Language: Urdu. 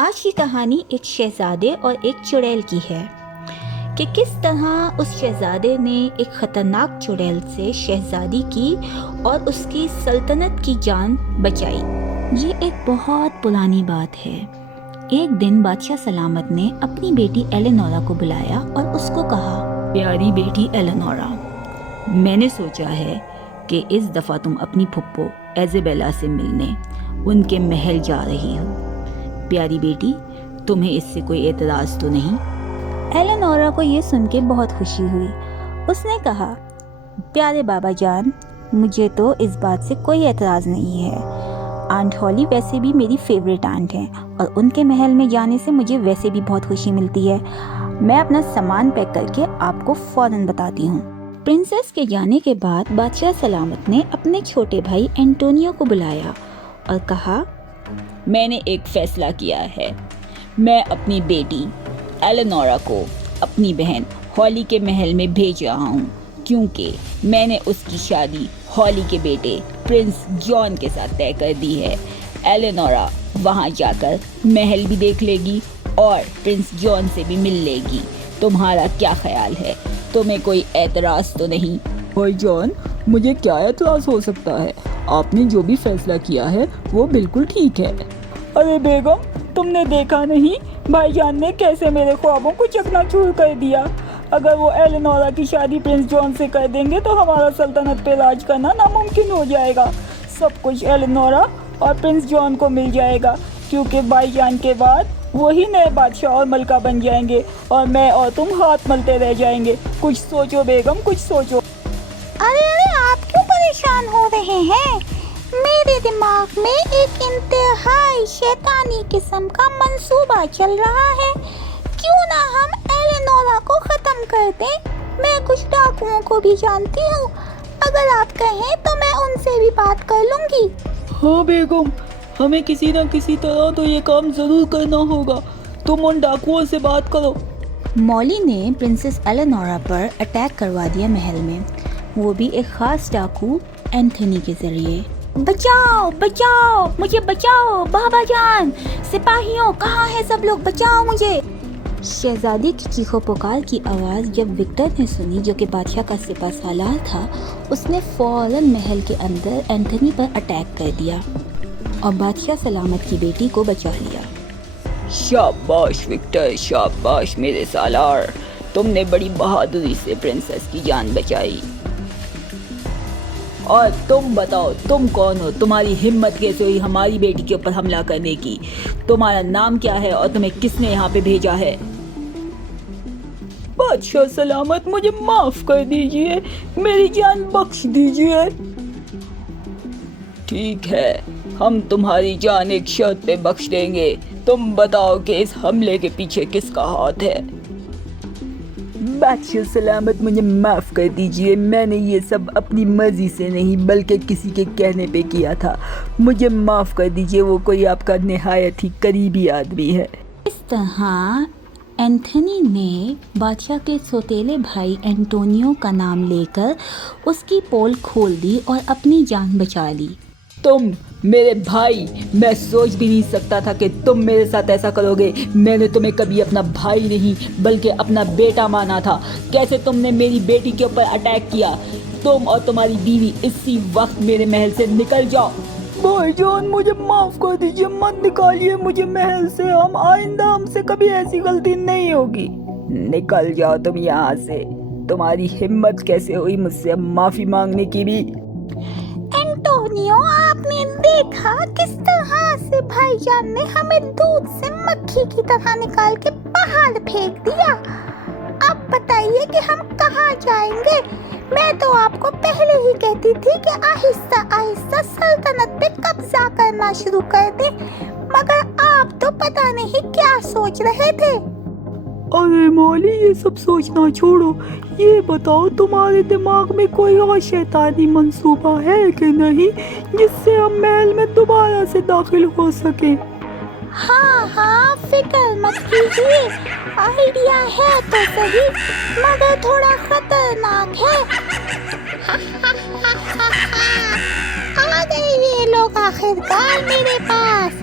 آج کی کہانی ایک شہزادے اور ایک چڑیل کی ہے کہ کس طرح اس شہزادے نے ایک خطرناک چڑیل سے شہزادی کی اور اس کی سلطنت کی جان بچائی۔ یہ ایک بہت پرانی بات ہے۔ ایک دن بادشاہ سلامت نے اپنی بیٹی ایلینورا کو بلایا اور اس کو کہا، پیاری بیٹی ایلینورا، میں نے سوچا ہے کہ اس دفعہ تم اپنی پھپھو ایزابیلا سے ملنے ان کے محل جا رہی ہو۔ پیاری بیٹی، تمہیں اس سے کوئی اعتراض تو نہیں؟ ایلینورا کو یہ سن کے بہت خوشی ہوئی۔ اس نے کہا، پیارے بابا جان، مجھے تو اس بات سے کوئی اعتراض نہیں ہے۔ آنٹ ہالی ویسے بھی میری فیوریٹ آنٹ ہیں اور ان کے محل میں جانے سے مجھے ویسے بھی بہت خوشی ملتی ہے۔ میں اپنا سامان پیک کر کے آپ کو فوراً بتاتی ہوں۔ پرنسس کے جانے کے بعد بادشاہ سلامت نے اپنے چھوٹے بھائی اینٹونیو کو بلایا اور کہا، میں نے ایک فیصلہ کیا ہے۔ میں اپنی بیٹی ایلینورا کو اپنی بہن ہالی کے محل میں بھیج رہا ہوں، کیونکہ میں نے اس کی شادی ہالی کے بیٹے پرنس جان کے ساتھ طے کر دی ہے۔ ایلینورا وہاں جا کر محل بھی دیکھ لے گی اور پرنس جان سے بھی مل لے گی۔ تمہارا کیا خیال ہے؟ تمہیں کوئی اعتراض تو نہیں؟ بھائی جان، مجھے کیا اعتراض ہو سکتا ہے؟ آپ نے جو بھی فیصلہ کیا ہے وہ بالکل ٹھیک ہے۔ ارے بیگم، تم نے دیکھا نہیں بھائی جان نے کیسے میرے خوابوں کو چکنا چور کر دیا؟ اگر وہ ایلینورا کی شادی پرنس جان سے کر دیں گے تو ہمارا سلطنت پہ راج کرنا ناممکن ہو جائے گا۔ سب کچھ ایلینورا اور پرنس جان کو مل جائے گا، کیونکہ بھائی جان کے بعد وہی نئے بادشاہ اور ملکہ بن جائیں گے اور میں اور تم ہاتھ ملتے رہ جائیں گے۔ کچھ سوچو بیگم، کچھ سوچو۔ ارے آپ کیوں پریشان ہو رہے ہیں؟ میرے دماغ میں ایک انتہائی شیطانی قسم کا منصوبہ چل رہا ہے۔ کیوں نہ ہم ایلینورا کو ختم کر دیں؟ میں کچھ ڈاکوؤں کو بھی جانتی ہوں، اگر آپ کہیں تو میں ان سے بھی بات کر لوں گی۔ ہاں بیگم، ہمیں کسی نہ کسی طرح تو یہ کام ضرور کرنا ہوگا۔ تم ان ڈاکوؤں سے بات کرو۔ مولی نے پرنسس ایلینورا پر اٹیک کروا دیا محل میں، وہ بھی ایک خاص ڈاکو اینتھنی کے ذریعے۔ بچاؤ بچاؤ، مجھے بچاؤ بابا جان، سپاہیوں کہاں ہیں سب لوگ، بچاؤ مجھے۔ شہزادی کی چیخو پکار کی آواز جب وکٹر نے سنی، جو کہ بادشاہ کا سپہ سالار تھا، اس نے فوراً محل کے اندر اینتھنی پر اٹیک کر دیا اور بادشاہ سلامت کی بیٹی کو بچا لیا۔ شاباش وکٹر، شاباش میرے سالار، تم نے بڑی بہادری سے پرنسس کی جان بچائی۔ اور تم بتاؤ، تم کون ہو؟ تمہاری ہمت کیسے ہوئی ہماری بیٹی کے اوپر حملہ کرنے کی؟ تمہارا نام کیا ہے اور تمہیں کس نے یہاں پہ بھیجا ہے؟ بادشاہ سلامت، مجھے معاف کر دیجئے، میری جان بخش دیجئے۔ ٹھیک ہے، ہم تمہاری جان ایک شرط پہ بخش دیں گے۔ تم بتاؤ کہ اس حملے کے پیچھے کس کا ہاتھ ہے؟ بادشاہ سلامت، مجھے معاف کر دیجئے، میں نے یہ سب اپنی مرضی سے نہیں بلکہ کسی کے کہنے پہ کیا تھا۔ مجھے معاف کر دیجئے، وہ کوئی آپ کا نہایت ہی قریبی آدمی ہے۔ اس طرح اینتھنی نے بادشاہ کے سوتیلے بھائی اینٹونیو کا نام لے کر اس کی پول کھول دی اور اپنی جان بچا لی۔ تم میرے بھائی، میں سوچ بھی نہیں سکتا تھا کہ تم میرے ساتھ ایسا کرو گے۔ میں نے تمہیں کبھی اپنا بھائی نہیں بلکہ اپنا بیٹا مانا تھا۔ کیسے تم نے میری بیٹی کے اوپر اٹیک کیا؟ تم اور تمہاری بیوی اسی وقت میرے محل سے نکل جاؤ۔ بھائی جان، مجھے معاف کر دیجئے، مت نکالیے مجھے محل سے، ہم سے کبھی ایسی غلطی نہیں ہوگی۔ نکل جاؤ تم یہاں سے۔ تمہاری ہمت کیسے ہوئی مجھ سے معافی مانگنے کی بھی؟ اینٹونیو، آپ نے دیکھا کس طرح سے بھائی جان نے ہمیں دودھ سے مکھی کی طرح نکال کے باہر پھینک دیا۔ اب بتائیے کہ ہم کہاں جائیں گے؟ میں تو آپ کو پہلے ہی کہتی تھی کہ آہستہ آہستہ سلطنت پہ قبضہ کرنا شروع کر دیں، مگر آپ تو پتہ نہیں کیا سوچ رہے تھے۔ ارے مولی، یہ سب سوچنا چھوڑو، یہ بتاؤ تمہارے دماغ میں کوئی اور شیطانی منصوبہ ہے کہ نہیں، جس سے ہم محل میں دوبارہ سے داخل ہو سکیں؟ ہاں، فکر مت کیجیے، آئیڈیا ہے تو صحیح مگر تھوڑا خطرناک ہے۔ آ گئے یہ لوگ آخرکار میرے پاس۔